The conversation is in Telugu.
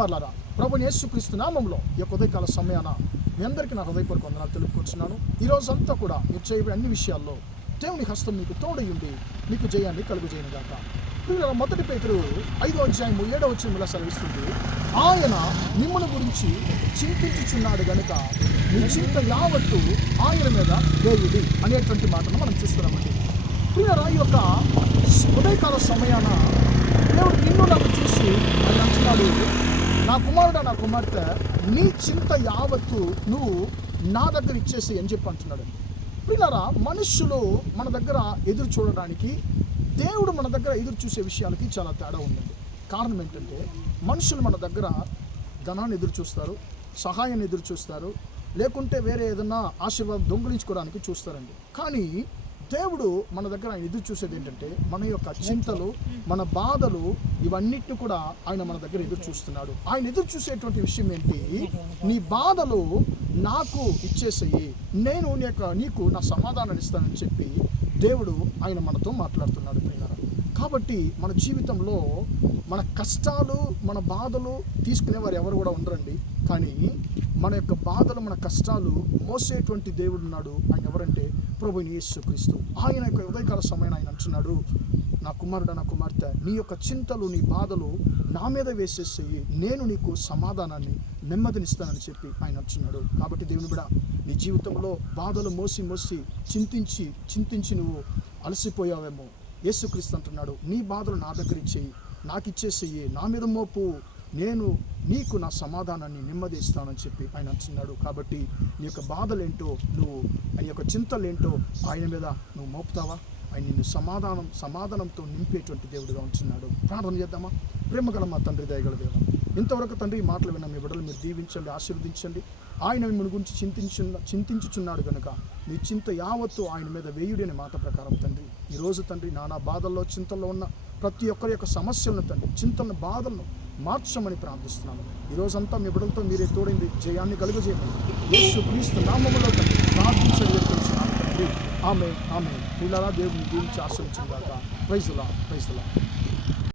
వాళ్ళారా, ప్రభువైన యేసుక్రీస్తు నామములో ఈ యొక్క ఉదయకాల సమయాన మీ అందరికీ నా హృదయపూర్వక వందనాలు తెలుపుకుంటున్నాను. ఈరోజంతా కూడా మీరు చేయబోయే అన్ని విషయాల్లో దేవుని హస్తం మీకు తోడయుండి మీకు జయాన్ని కలుగజేయనుగాక. ప్రియులారా, 1 పేతురు 5:7 సెలవిస్తుంది, ఆయన మిమ్మల్ని గురించి చింతించుచున్నాడు గనుక మీ చింత యావత్తు ఆయన మీద వేయుడి అనేటువంటి మాటను మనం చూస్తున్నామండి. ప్రియులారా, ఈ యొక్క ఉదయకాల సమయాన దేవుడు నిన్ను నాకు చూసి ఆయన అంటున్నాడు, నా కుమారుడా, నా కుమార్తె, నీ చింత యావత్తు నువ్వు నా దగ్గర ఇచ్చేసి అని చెప్పి అంటున్నాడు. ప్రియులారా, మనుషులు మన దగ్గర ఎదురు చూడడానికి, దేవుడు మన దగ్గర ఎదురు చూసే విషయాలకి చాలా తేడా ఉందండి. కారణం ఏంటంటే, మనుషులు మన దగ్గర ధనాన్ని ఎదురు చూస్తారు, సహాయాన్ని ఎదురు చూస్తారు, లేకుంటే వేరే ఏదన్నా ఆశీర్వాదం దొంగిలించుకోవడానికి చూస్తారండి. కానీ దేవుడు మన దగ్గర ఆయన ఎదురు చూసేది ఏంటంటే, మన యొక్క చింతలు, మన బాధలు, ఇవన్నిటిని కూడా ఆయన మన దగ్గర ఎదురు చూస్తున్నాడు. ఆయన ఎదురు చూసేటువంటి విషయం ఏంటి? నీ బాధలు నాకు ఇచ్చేసేయి, నేను నీకు నా సమాధానాన్ని ఇస్తానని చెప్పి దేవుడు ఆయన మనతో మాట్లాడుతున్నాడు. కాబట్టి మన జీవితంలో మన కష్టాలు, మన బాధలు తీసుకునేవారు ఎవరు కూడా ఉండరండి. కానీ మన యొక్క బాధలు, మన కష్టాలు మోసేటువంటి దేవుడు ఉన్నాడు. ఆయన ఎవరంటే ప్రభువైన యేసుక్రీస్తు. ఆయన యొక్క ఉదయకాల సమయాన్ని ఆయన అంటున్నాడు, నా కుమారుడా, నా కుమార్తె, నీ యొక్క చింతలు, నీ బాధలు నా మీద వేసేసేయి, నేను నీకు సమాధానాన్ని, నెమ్మదినిస్తానని చెప్పి ఆయన అంటున్నాడు. కాబట్టి దేవుని బిడ్డ, నీ జీవితంలో బాధలు మోసి చింతించి నువ్వు అలసిపోయావేమో, యేసుక్రీస్తు అంటున్నాడు, నీ బాధలు నా దగ్గర ఇచ్చేయి, నాకు ఇచ్చేసేయి, నా మీద మోపు, నేను నీకు నా సమాధానాన్ని, నెమ్మది ఇస్తానని చెప్పి ఆయన అంటున్నాడు. కాబట్టి నీ యొక్క బాధలేంటో, నువ్వు ఆయన యొక్క చింతలేంటో ఆయన మీద నువ్వు మోపుతావా? ఆయన నిన్ను సమాధానంతో నింపేటువంటి దేవుడిగా ఉంటున్నాడు. ప్రార్థన చేద్దామా? ప్రేమగల మా తండ్రి, దయగల దేవ, ఇంతవరకు తండ్రి ఈ మాటలు విన్న మీ బిడ్డలు మీరు దీవించండి, ఆశీర్వదించండి. ఆయన మిమ్మల్ని గురించి చింతించుచున్నాడు కనుక మీ చింత యావత్తు ఆయన మీద వేయుడి అనే మాట ప్రకారం తండ్రి, ఈరోజు తండ్రి నానా బాధల్లో, చింతల్లో ఉన్న ప్రతి ఒక్కరి యొక్క సమస్యలను తండ్రి, చింతలను, బాధలను మార్చమని ప్రార్థిస్తున్నాను. ఈరోజంతా మీ బిడ్డలతో మీరే తోడింది, జయాన్ని కలుగజేయమని యేసుక్రీస్తు నామములో తండ్రి ప్రార్థించండి తండ్రి. ఆమె పిల్లల దేవుని దీవించి ఆశ్రయించిన దాకా. Praise the lord.